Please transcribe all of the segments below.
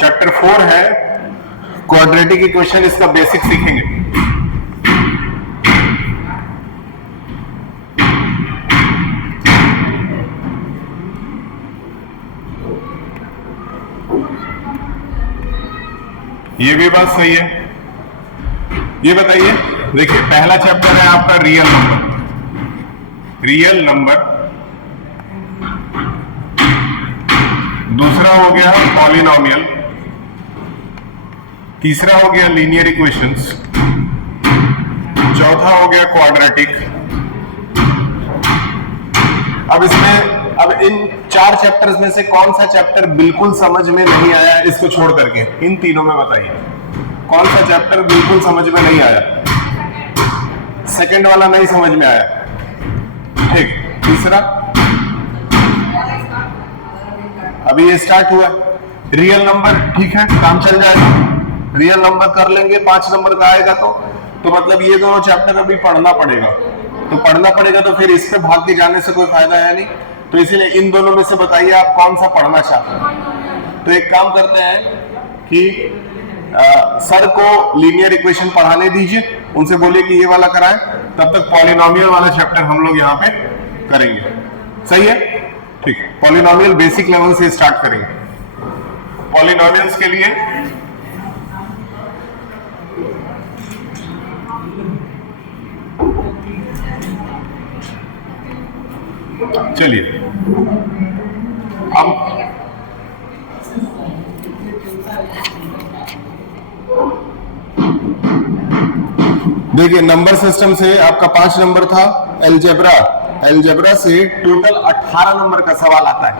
Chapter 4 है quadratic equation, इसका basic सीखेंगे। ये भी बात सही है। ये बताइए, देखिए पहला चैप्टर है आपका रियल नंबर, रियल नंबर। दूसरा हो गया पॉलिनोमियल, तीसरा हो गया लीनियर इक्वेशंस, चौथा हो गया क्वाड्रेटिक। अब इन 4 चैप्टर्स में से कौन सा चैप्टर बिल्कुल समझ में नहीं आया, इसको छोड़ करके इन तीनों में बताइए कौन सा चैप्टर बिल्कुल समझ में नहीं आया। सेकंड वाला नहीं समझ में आया, ठीक। तीसरा अभी ये स्टार्ट हुआ, रियल नंबर, ठीक है, काम चल जाएगा। रियल नंबर कर लेंगे, 5 नंबर का आएगा तो मतलब ये दोनों चैप्टर अभी पढ़ना पड़ेगा। तो पढ़ना पड़ेगा तो फिर इस पे भाग के जाने से कोई फायदा है नहीं, तो इसीलिए इन दोनों में से बताइए आप कौन सा पढ़ना चाहते हैं। तो एक काम करते हैं कि सर को लीनियर इक्वेशन पढ़ाने दीजिए, उनसे बोलिए कि ये वाला कराएं, तब तक पॉलिनोमियल वाला चैप्टर हम लोग यहाँ पे करेंगे। सही है, ठीक। पॉलिनोमियल बेसिक लेवल से स्टार्ट करेंगे। पॉलिनोमियल्स के लिए चलिए अब देखिए, नंबर सिस्टम से आपका 5 नंबर था अलजेब्रा, अलजेब्रा से टोटल 18 नंबर का सवाल आता है।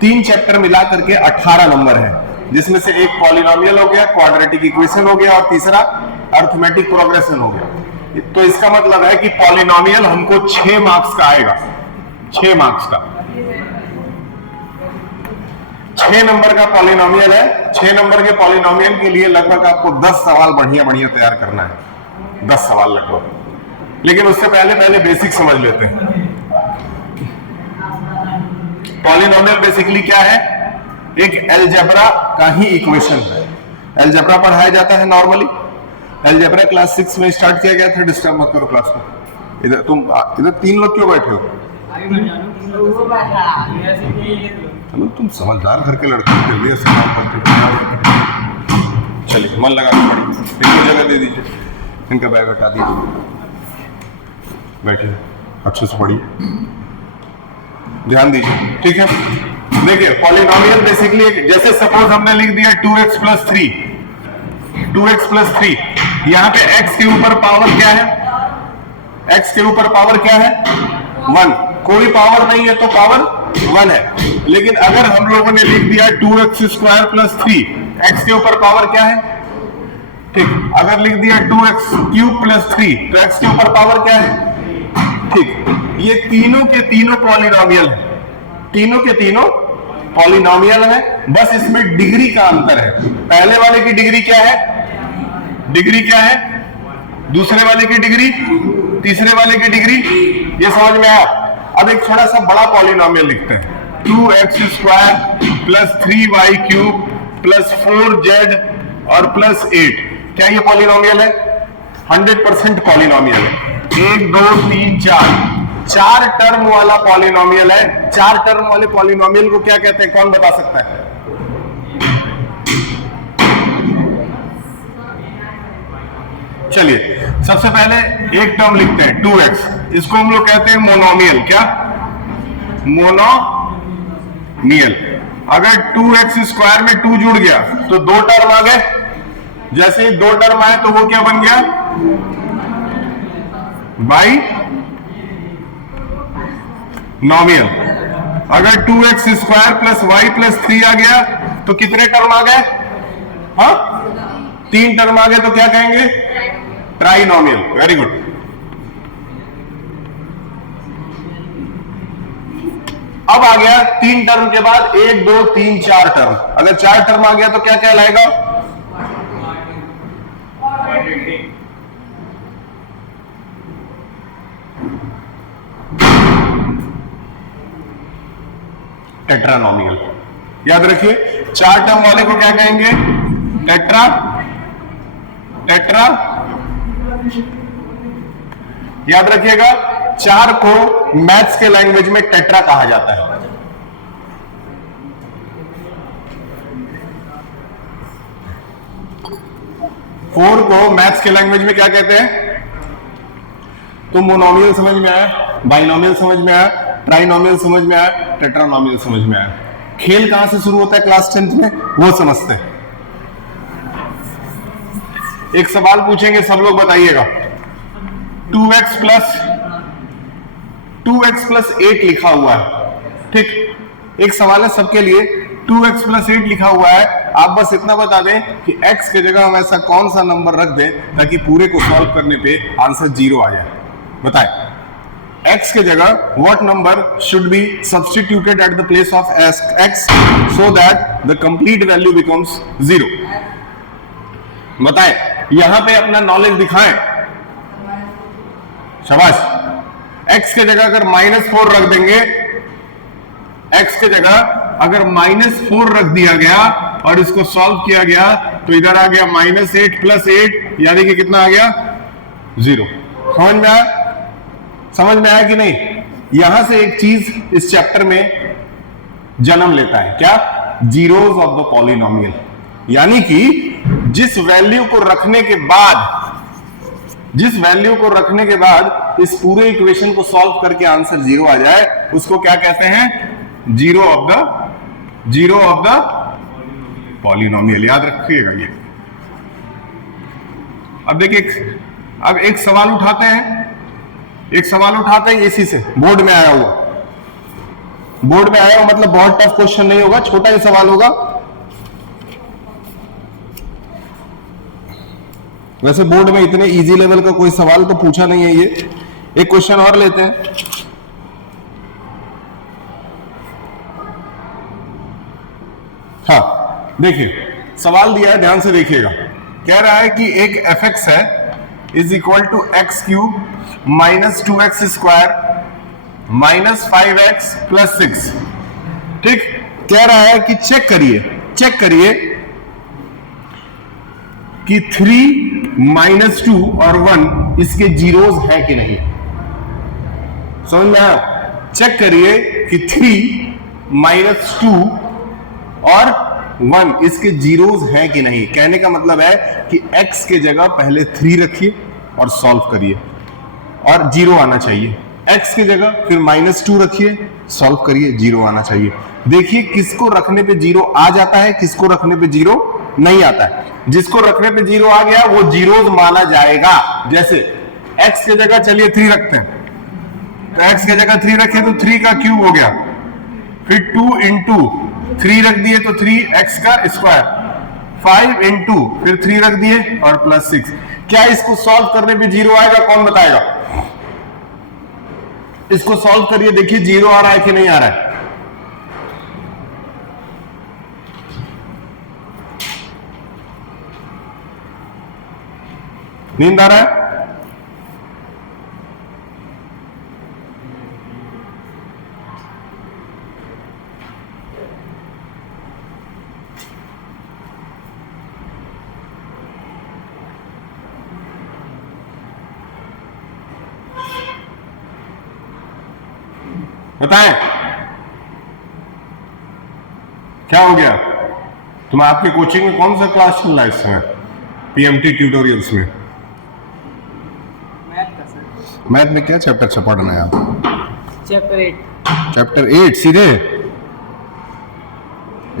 3 चैप्टर मिला करके 18 नंबर है, जिसमें से एक पॉलिनोमियल हो गया, क्वाड्रेटिक इक्वेशन हो गया और तीसरा अरिथमेटिक प्रोग्रेशन हो गया। तो इसका मतलब है कि पॉलिनोमियल हमको 6 मार्क्स का आएगा, 6 मार्क्स का। 6 नंबर का पॉलिनोमियल है। 6 नंबर के पॉलिनोमियल के लिए लगभग आपको 10 सवाल बढ़िया बढ़िया तैयार करना है, 10 सवाल लगभग। लेकिन उससे पहले बेसिक समझ लेते हैं। पॉलिनोमियल बेसिकली क्या है? एक अलजेब्रा का ही इक्वेशन है। अलजेब्रा पढ़ाया जाता है नॉर्मली, अलजेब्रा क्लास 6 में स्टार्ट किया गया था। डिस्टर्ब मत करो क्लास में। इधर 3 लोग क्यों बैठे हो? चलो, तुम समझदार घर के लड़के के लिए चलिए, मन लगा के पढ़िए। इनको जगह दे दीजिए, इनका बैग हटा दीजिए, बैठिए, अच्छे से पढ़िए, ध्यान दीजिए, ठीक है। देखिए, पॉलिनोमियल बेसिकली जैसे सपोज हमने लिख दिया 2x + 3, 2x + 3, यहाँ पे x के ऊपर पावर क्या है? x के ऊपर पावर क्या है? 1। कोई पावर नहीं है तो पावर 1 है। लेकिन अगर हम लोगों ने लिख दिया 2x² + 3, x के ऊपर पावर क्या है? ठीक। अगर लिख दिया 2x³ + 3, तो x के ऊपर पावर क्या है? ठीक। ये तीनों के तीनों पॉलिनोमियल है, तीनों के तीनों पॉलिनोमियल है, बस इसमें डिग्री का अंतर है। पहले वाले की डिग्री क्या है? डिग्री क्या है? दूसरे वाले की डिग्री, तीसरे वाले की डिग्री। ये समझ में आया? अब एक थोड़ा सा बड़ा पॉलिनोमियल लिखते हैं, 2x² + 3y³ + 4z और +8। क्या ये पॉलिनोमियल है? 100% पॉलिनोमियल है। 1 2 3 4 टर्म वाला पॉलिनोमियल है। 4 टर्म वाले पॉलिनोमियल को क्या कहते हैं? कौन बता सकता है? चलिए, सबसे पहले एक टर्म लिखते हैं 2x, इसको हम लोग कहते हैं मोनोमियल। क्या? मोनोमियल। अगर 2x² में 2 जुड़ गया तो 2 टर्म आ गए। जैसे ही 2 टर्म आए तो वो क्या बन गया? बाइनोमियल। अगर 2x² + y + 3 आ गया तो कितने टर्म आ गए? हाँ, 3 टर्म आ गए तो क्या कहेंगे? ट्राइनोमियल। Very good. अब आ गया 3 टर्म के बाद 1 2 3 4 टर्म। अगर 4 टर्म आ गया तो क्या कहलाएगा? टेट्रानोमियल। याद रखिए 4 टर्म वाले को क्या कहेंगे? टेट्रा। टेट्रा याद रखिएगा, 4 को मैथ्स के लैंग्वेज में टेट्रा कहा जाता है। फोर को मैथ्स के लैंग्वेज में क्या कहते हैं? तो मोनोमियल समझ में आया, बाइनोमियल समझ में आया, ट्राइनोमियल समझ में आया, टेट्रानोमियल समझ में आया। खेल कहां से शुरू होता है क्लास 10th में, वो समझते हैं। एक सवाल पूछेंगे, सब लोग बताइएगा। 2x प्लस 8 लिखा हुआ है, ठीक। एक सवाल है सबके लिए, 2x प्लस 8 लिखा हुआ है। आप बस इतना बता दें कि x के जगह हम ऐसा कौन सा नंबर रख दें ताकि पूरे को सॉल्व करने पे आंसर 0 आ जाए। बताएं, x के जगह what number should be substituted at the place of x so that the complete value becomes 0? बताएं, यहां पे अपना नॉलेज दिखाएं। शाबाश। x के जगह अगर -4 रख देंगे, x के जगह अगर -4 रख दिया गया और इसको सॉल्व किया गया तो इधर आ गया -8 प्लस 8, यानी कि कितना आ गया? 0। समझ में आया? समझ में आया कि नहीं? यहां से एक चीज इस चैप्टर में जन्म लेता है, क्या? Zeros of the polynomial. यानी कि जिस वैल्यू को रखने के बाद इस पूरे इक्वेशन को सॉल्व करके आंसर 0 आ जाए, उसको क्या कहते हैं? Zero of the polynomial. याद रखिएगा ये। अब देखिए, अब एक सवाल उठाते हैं इसी से, बोर्ड में आया हुआ मतलब बहुत टफ क्वेश्चन नहीं होगा, छोटा ही सवाल होगा। वैसे बोर्ड में इतने इजी लेवल का कोई सवाल तो पूछा नहीं है ये। एक क्वेश्चन और लेते हैं। हाँ, देखिए सवाल दिया है, ध्यान से देखिएगा। कह रहा है कि एक fx है is equal to X cube minus 2x square minus 5x plus 6। ठीक, कह रहा है कि चेक करिए कि 3 -2 और 1 इसके जीरोस है कि नहीं। समझ में आया? चेक करिए कि 3 -2 और 1 इसके जीरोस हैं कि नहीं। कहने का मतलब है कि x के जगह पहले 3 रखिए और सॉल्व करिए और 0 आना चाहिए। x की जगह फिर -2 रखिए, सॉल्व करिए, 0 आना चाहिए। देखिए किसको रखने पे 0 आ जाता है, किसको रखने पे 0 नहीं आता है। जिसको रखने पे 0 आ गया वो जीरोस माना जाएगा। जैसे x की जगह चलिए 3 रखते हैं, तो x की जगह 3 रखे तो 3 का क्यूब हो गया, फिर 2 इंटू 3 रख दिए तो 3x का स्क्वायर, 5 इंटू फिर 3 रख दिए और प्लस 6। क्या इसको सॉल्व करने पे 0 आएगा? कौन बताएगा? इसको सॉल्व करिए, देखिए 0 आ रहा है कि नहीं आ रहा है। नींद आ रहा है? बताएं क्या हो गया? तुम आपकी कोचिंग में कौन सा क्लास चल रहा है इस समय? पीएमटी ट्यूटोरियल्स में मैथ में क्या चैप्टर से पढ़ना है आप? चैप्टर 8 सीधे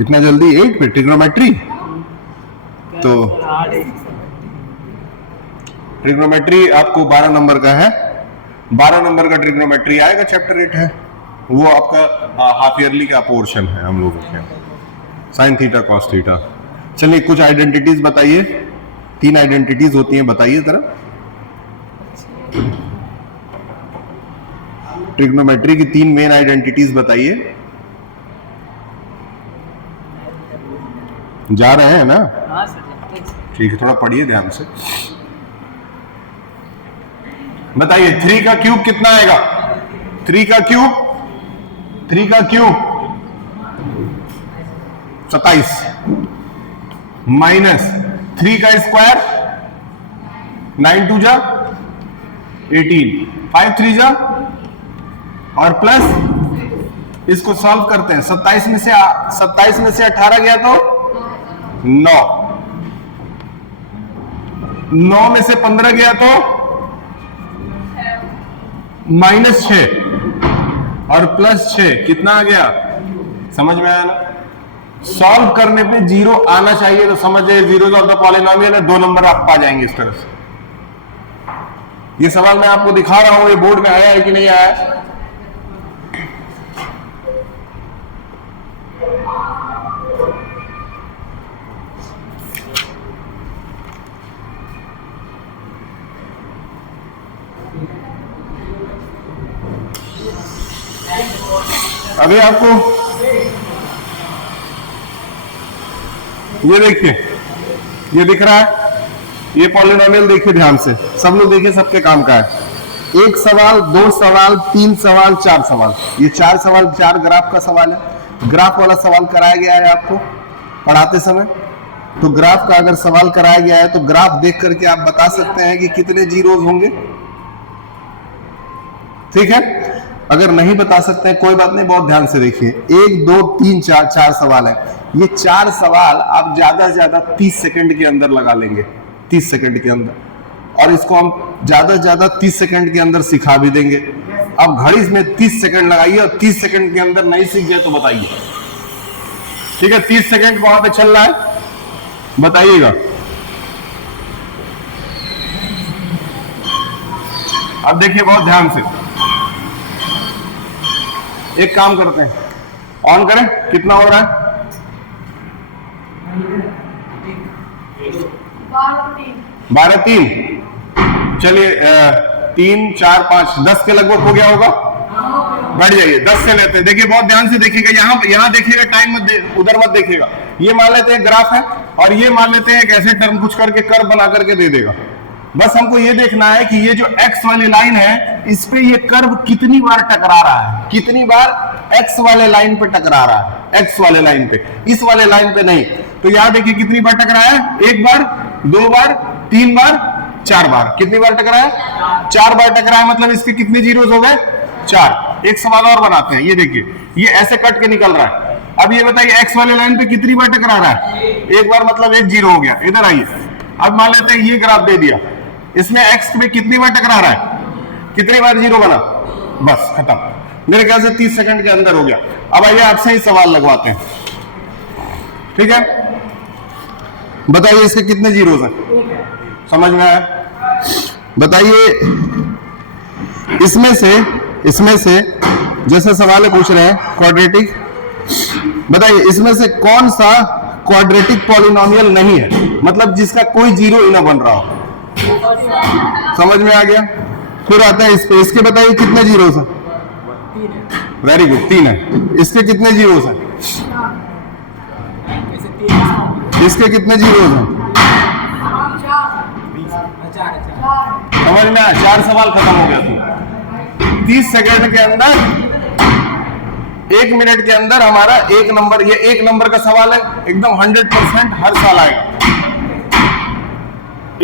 इतना जल्दी 8 पे ट्रिग्नोमेट्री? तो ट्रिग्नोमेट्री आपको 12 नंबर का है, 12 नंबर का ट्रिग्नोमेट्री आएगा, चैप्टर 8 है वो आपका हाफ ईयरली का पोर्शन है हम लोगों के, साइन थीटा कॉस थीटा। चलिए कुछ आइडेंटिटीज बताइए, 3 आइडेंटिटीज होती हैं, बताइए जरा। ट्रिग्नोमेट्री की 3 मेन आइडेंटिटीज बताइए। जा रहे हैं ना? ठीक है, थोड़ा पढ़िए ध्यान से, बताइए। 3 का क्यूब कितना आएगा? 3 का क्यूब 27 माइनस 3 का स्क्वायर 9 2 जा 18 5 3 जा और प्लस इसको सॉल्व करते हैं। 27 में से 18 गया तो 9, 9 में से 15 गया तो -6 और +6 कितना आ गया? समझ में आया ना? सॉल्व करने पे जीरो आना चाहिए तो समझ जाइए जीरो ऑफ द पॉलिनोमियल है, 2 नंबर आप पा जाएंगे इस तरह से। ये सवाल मैं आपको दिखा रहा हूं, ये बोर्ड में आया है कि नहीं आया है? अभी आपको ये देखिए, ये दिख रहा है, ये पॉलिनोमियल देखिए ध्यान से, सब लोग देखिए, सबके काम का है। 1 सवाल, 2 सवाल, 3 सवाल, 4 सवाल। ये 4 सवाल 4 ग्राफ का सवाल है। ग्राफ वाला सवाल कराया गया है आपको पढ़ाते समय, तो ग्राफ का अगर सवाल कराया गया है तो ग्राफ देख करके आप बता सकते हैं कि कितने जीरोज होंगे। ठीक है, अगर नहीं बता सकते हैं कोई बात नहीं, बहुत ध्यान से देखिए। 1 2 3 4 4 सवाल है। ये 4 सवाल आप ज्यादा से ज्यादा 30 सेकंड के अंदर लगा लेंगे, 30 सेकंड के अंदर, और इसको हम ज्यादा से ज्यादा 30 सेकंड के अंदर सिखा भी देंगे। अब घड़ी में 30 सेकंड लगाइए और 30 सेकंड के अंदर नहीं सीख गए तो बताइए। ठीक है, 30 सेकंड वहां पे चल रहा है, बताइएगा। अब देखिए बहुत ध्यान से, एक काम करते हैं, ऑन करें, कितना हो रहा है? 12 3, चलिए 3 4 5 10 के लगभग हो गया होगा। बढ़ जाइए, 10 से लेते हैं। देखिए बहुत ध्यान से देखिएगा, यहाँ देखिएगा, टाइम मत उधर मत देखिएगा। ये मान लेते हैं ग्राफ है और ये मान लेते हैं एक ऐसे टर्म कुछ करके कर्व बना करके दे देगा। बस हमको ये देखना है कि ये जो x वाली लाइन है, इस पे ये कर्व कितनी बार टकरा रहा है, कितनी बार x वाले लाइन पे टकरा रहा है, x वाले लाइन पे, इस वाले लाइन पे नहीं। तो यहां देखिए कितनी बार टकराया, 1 बार, 2 बार, 3 बार, 4 बार। कितनी बार टकराया? 4 बार टकराया, मतलब इसके कितने जीरोस हो गए? 4। एक सवाल और बनाते हैं, ये देखिए, ये ऐसे कट के निकल रहा है। अब ये बताइए x वाले लाइन पे कितनी बार टकरा रहा है? 1 बार, मतलब 1 जीरो हो गया। इधर आइए, अब मान लेते हैं ये ग्राफ दे दिया, इसमें x में कितनी बार टकरा रहा है, कितनी बार जीरो बना, बस खत्म। मेरे ख्याल से 30 सेकंड के अंदर हो गया। अब आइए आपसे ही सवाल लगवाते हैं। ठीक है, बताइए इसके कितने जीरोस हैं? समझ में आया? बताइए इसमें से जैसे सवाल पूछ रहे हैं क्वाड्रेटिक, बताइए इसमें से कौन सा क्वाड्रेटिक पॉलिनोमियल नहीं है, मतलब जिसका कोई जीरो ही ना बन रहा हो। समझ में आ गया? फिर आता है इस पे, इसके बताइए कितने जीरोस हैं? वेरी गुड, 3 है। इसके कितने जीरोस हैं? इसके कितने जीरोस हैं? समझ में आया? 4 सवाल खत्म हो गया। 30 सेकंड के अंदर, 1 मिनट के अंदर हमारा एक नंबर, ये 1 नंबर का सवाल है, एकदम 100% हर साल आएगा।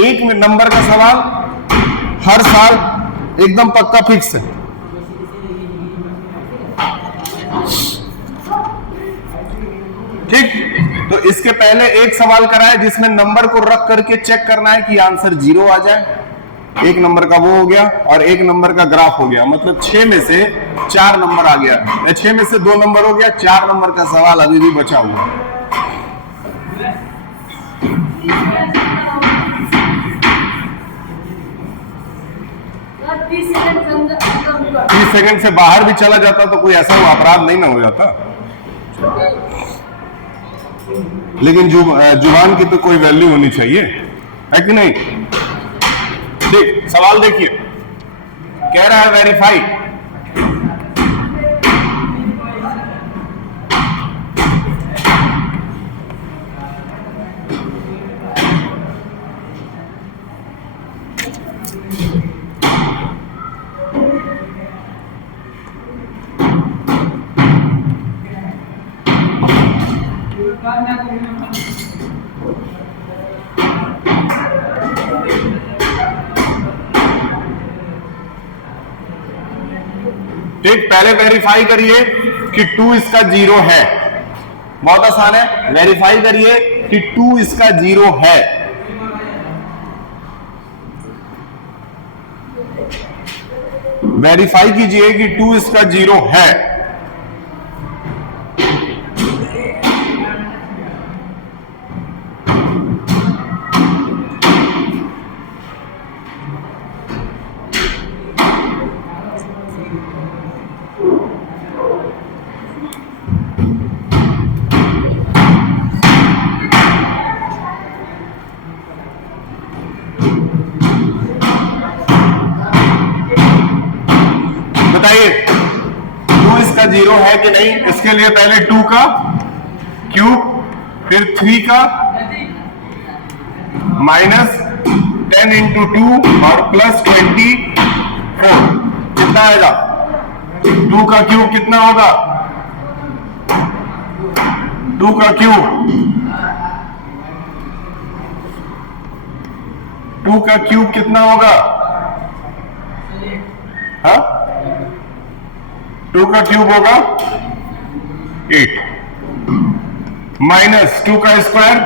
1 नंबर का सवाल हर साल एकदम पक्का फिक्स है। ठीक, तो इसके पहले एक सवाल कराए जिसमें नंबर को रख करके चेक करना है कि आंसर 0 आ जाए। 1 नंबर का वो हो गया और 1 नंबर का ग्राफ हो गया, मतलब 6 में से 4 नंबर आ गया, 6 में से 2 नंबर हो गया, 4 नंबर का सवाल अभी भी बचा हुआ। 30 सेकंड से बाहर भी चला जाता तो कोई ऐसा अपराध नहीं ना हो जाता, लेकिन जुबान की तो कोई वैल्यू होनी चाहिए, है कि नहीं? ठीक, सवाल देखिए, कह रहा है वेरीफाई। ठीक, पहले वेरीफाई करिए कि 2 इसका 0 है। बहुत आसान है, वेरीफाई करिए कि 2 इसका 0 है। वेरीफाई कीजिए कि 2 इसका 0 है। बताइए 2 इसका 0 है कि नहीं। इसके लिए पहले 2 का क्यूब, फिर 3 का माइनस 10 इंटू 2 और प्लस 24। कितना आएगा? 2 का क्यूब कितना होगा? 2 का क्यूब, 2 का क्यूब कितना होगा? हाँ, 2 का क्यूब होगा 8 माइनस 2 का स्क्वायर,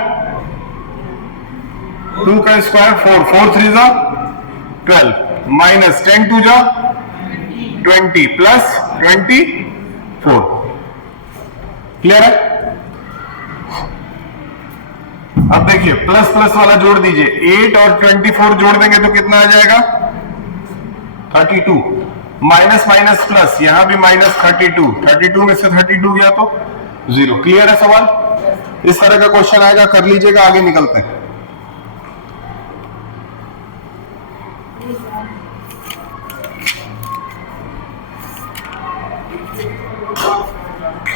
2 का स्क्वायर 4, 4 3 जा 12 माइनस 10 2 जा 20 प्लस 24। क्लियर है? अब देखिए प्लस प्लस वाला जोड़ दीजिए, 8 और 24 जोड़ देंगे तो कितना आ जाएगा? 32। माइनस माइनस प्लस, यहां भी माइनस 32, 32 में से 32 गया तो 0। क्लियर है सवाल? इस तरह का क्वेश्चन आएगा, कर लीजिएगा, आगे निकलते हैं।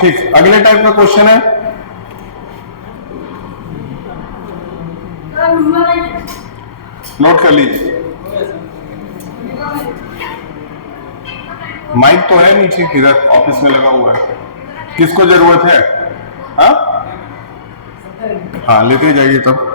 ठीक, अगले टाइप का क्वेश्चन है, नोट कर लीजिए। माइक तो है नीचे, किधर ऑफिस में लगा हुआ है, किसको जरूरत है? हाँ लेते जाइए तब।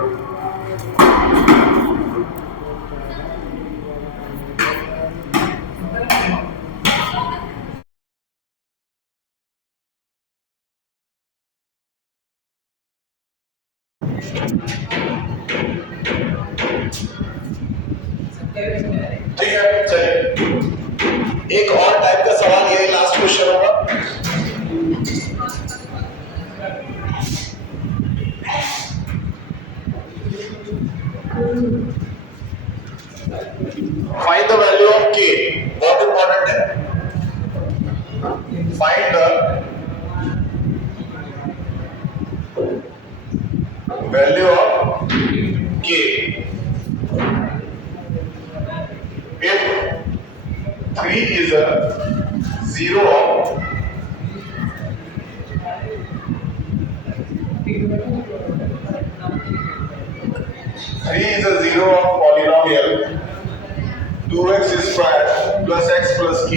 ठीक है, चलिए एक और टाइप का सवाल, ये लास्ट क्वेश्चन होगा। फाइंड द वैल्यू ऑफ के, बहुत इंपॉर्टेंट है। फाइंड द वैल्यू ऑफ के if 3 is a 0 of polynomial 2x square plus x plus k।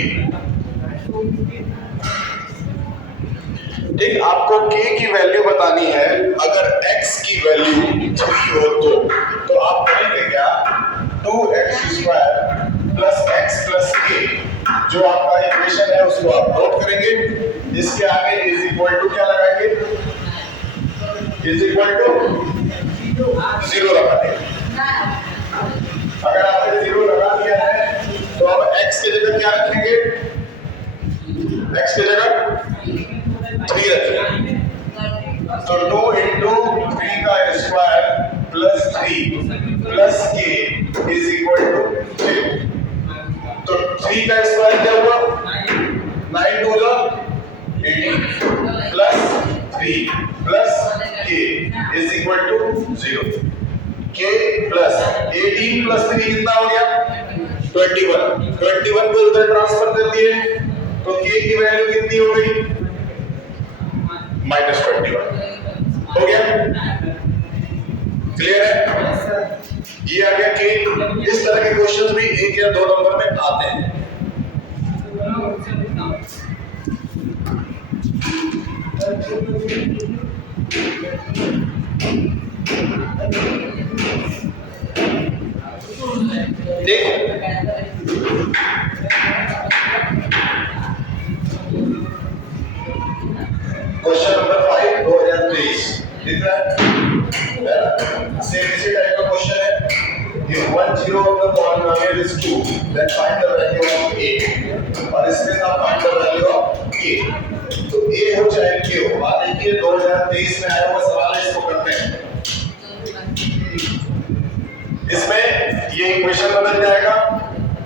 ठीक, आपको k की वैल्यू बतानी है। अगर x की वैल्यू 3 हो तो आप करेंगे क्या? 2x square plus x plus k, जो आपका इक्वेशन है उसको आप नोट करेंगे। इसके आगे इज इक्वल टू क्या लगाएंगे? इज इक्वल टू 0 लगा देंगे। अगर आपने 0 लगा दिया है तो अब x की जगह क्या रखेंगे? x की जगह 3 रखेंगे। तो 2 इंटू 3 का square plus 3 plus k is equal to 0। तो 3 का स्क्वायर क्या हुआ? 9 2 जा 18 plus 3 plus k is equal to 0। k plus 18 plus 3 कितना हो गया? 21। 21 को उधर ट्रांसफर कर दिए तो k की वैल्यू कितनी हो गई? -21 हो गया। क्लियर है? ये आ गया k। इस तरह के क्वेश्चंस भी 1 या 2 नंबर में आते हैं। क्वेश्चन नंबर 5 2023 दिख रहा है सेम इसी टाइप का क्वेश्चन है if one zero of the polynomial is 2 then find the value of a और इसमें आप find the value of k तो a हो चाहे k हो बात देखिए 2023 में आया हुआ सवाल है इसको करते हैं इसमें ये इक्वेशन बदल जाएगा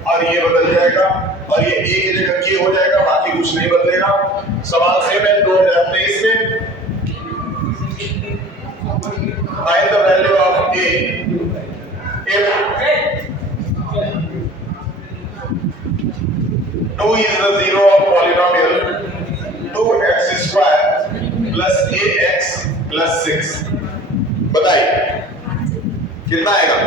और ये बदल जाएगा और ये a की जगह k हो जाएगा बाकी कुछ नहीं बदलेगा सवाल सेम है 2023 में find the value of a if 2 is the zero of polynomial 2x square plus ax plus 6 बताइए कितना आएगा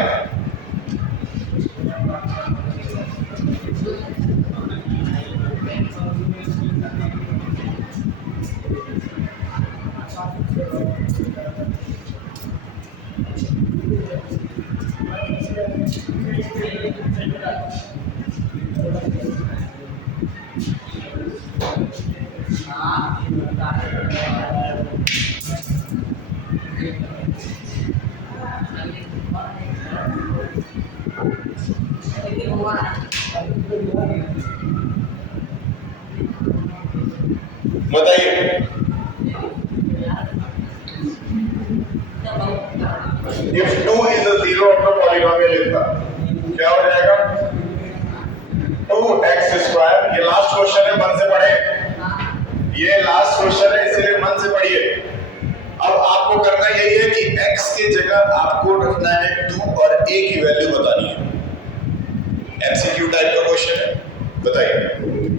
बताइए if 2 is the zero of the polynomial इतना क्या हो जाएगा 2x square ये लास्ट क्वेश्चन है मन से पढ़े ये लास्ट क्वेश्चन है इसलिए मन से पढ़िए अब आपको करना यही है कि x की जगह आपको रखना है 2 और a की वैल्यू बतानी है एमसीक्यू टाइप का क्वेश्चन है बताइए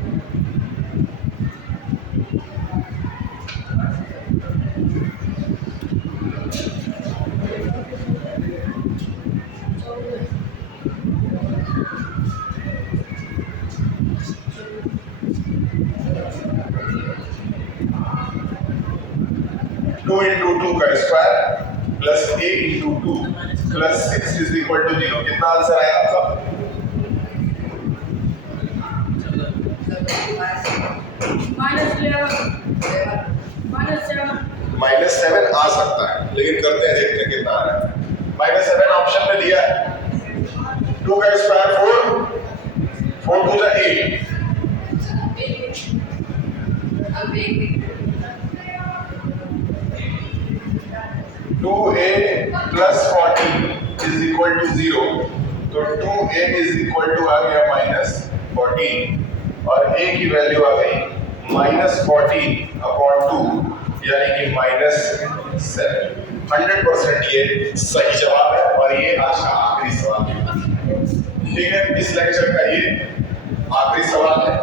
टू इंटू टू का square plus A into two plus 6 is equal to 0 कितना आंसर आया आपका -7 आ सकता है लेकिन करते हैं देखते हैं कितना आ रहा है -7 ऑप्शन में दिया है 2 का स्क्वायर 4 4 2 जा 8 2a plus 40 is equal to 0 तो 2a is equal to आ गया -14 और a की वैल्यू आ गई -14 अपॉन 2 यानी कि -7 100% ये सही जवाब है और ये आज का आखिरी सवाल है ठीक है इस लेक्चर का ये आखिरी सवाल है